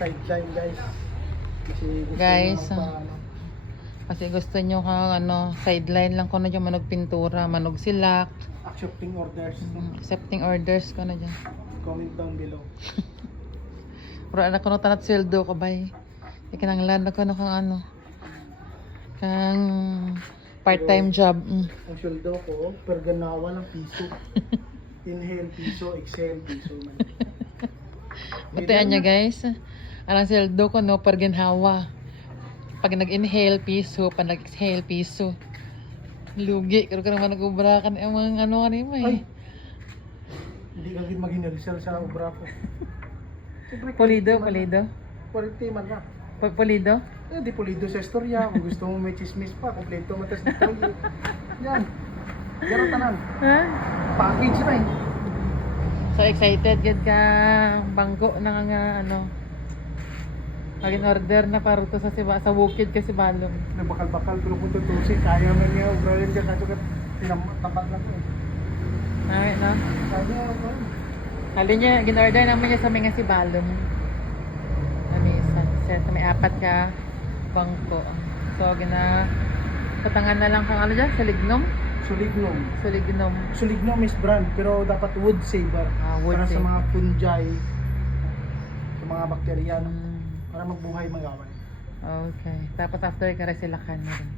sideline guys. Kasi gusto Guys, nyo magpa, kasi gusto nyo kang sideline lang ko na dyan, manog pintura, manog silak. accepting orders. Accepting orders ko na dyan. Comment down below. Pero anak ko na tanat sweldo ko bay. Ikinanglan ako na kang kang part-time job. Ang sweldo ko, per ganawa ng piso. Inhale piso, exhale piso. Butian niya guys. Ang sweldo ko no per ginhawa. Pag nag-inhale piso, pag nag-exhale piso. Lugi, pero ka naman nag-ubra ka na mga kanimo Ay! Hindi ka mag-inalisal sa obra ko. Pulido. Quality man na. Pulido? Di pulido sa istorya. Kung gusto mo may chismis pa, kompleto mo tas detalye. Yan. Yan ang tanan. Ha? Package na eh. So excited gid ka bangko na nga Magin order na para to sa bukid kasi balong. Bakal-bakal pero kung tutusin, kaya man niya ubrayan ka kaso kat tapat lang ko. Ay, no? Kaya Hali niya, gin-order naman niya sa mga si balong. Sa may apat ka bangko. So katangan na lang kang Salignom? Sulignom. Sulignom is brand pero dapat wood saver. Wood para saver. sa mga fungi, sa mga bakterya, para magbuhay magawan. Okay. Tapos after ka silakan na rin.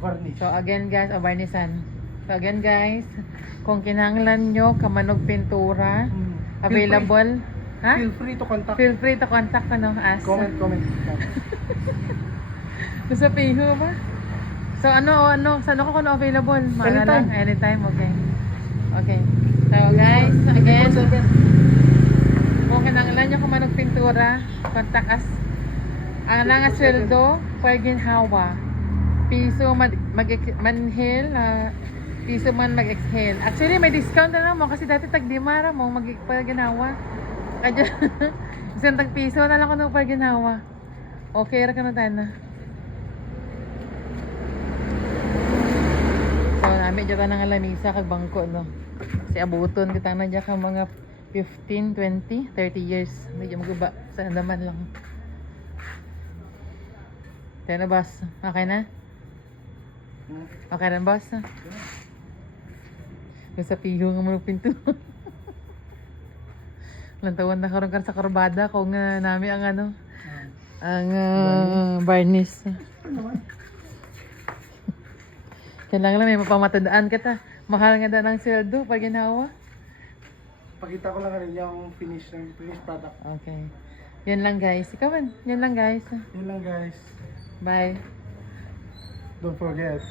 Varnish. So again guys, varnisan. So again guys, kung kinahanglan nyo kamanog pintura, available. Ha? Feel free to contact. Feel free to contact us. Comment. Sa Piho ba? So saan ako kung available? Anytime. Anytime, okay. Okay. So guys, again, kung kinahanglan nyo kamanog pintura, contact us. Ang nga sweldo, pwedeng hawa. Piso mag-inhale, piso man mag-exhale. Actually, may discount na mo kasi dati tag-dimara mo mag-ginawa. Kaya, isang tag-piso na lang ko nung pag-ginawa. Okay, ra ka na tayo na. So, namin dyan na nga lamisa kag bangko, no? Kasi abuton kita na dyan ka mga 15, 20, 30 years. Medyo magaba sa andaman lang. Tayo na, boss. Okay na? Okay na, boss? Yung sa piho nga mo pinto. Lantawan na karon kan sa karbada kung nami ang varnish. Kailangan lang may mapamatandaan kita. Mahal nga daw ng sweldo pag ginawa. Pakita ko lang rin yung finished product. Okay. Yan lang guys. Ikaw yan lang guys. Yun lang guys. Bye. Don't forget.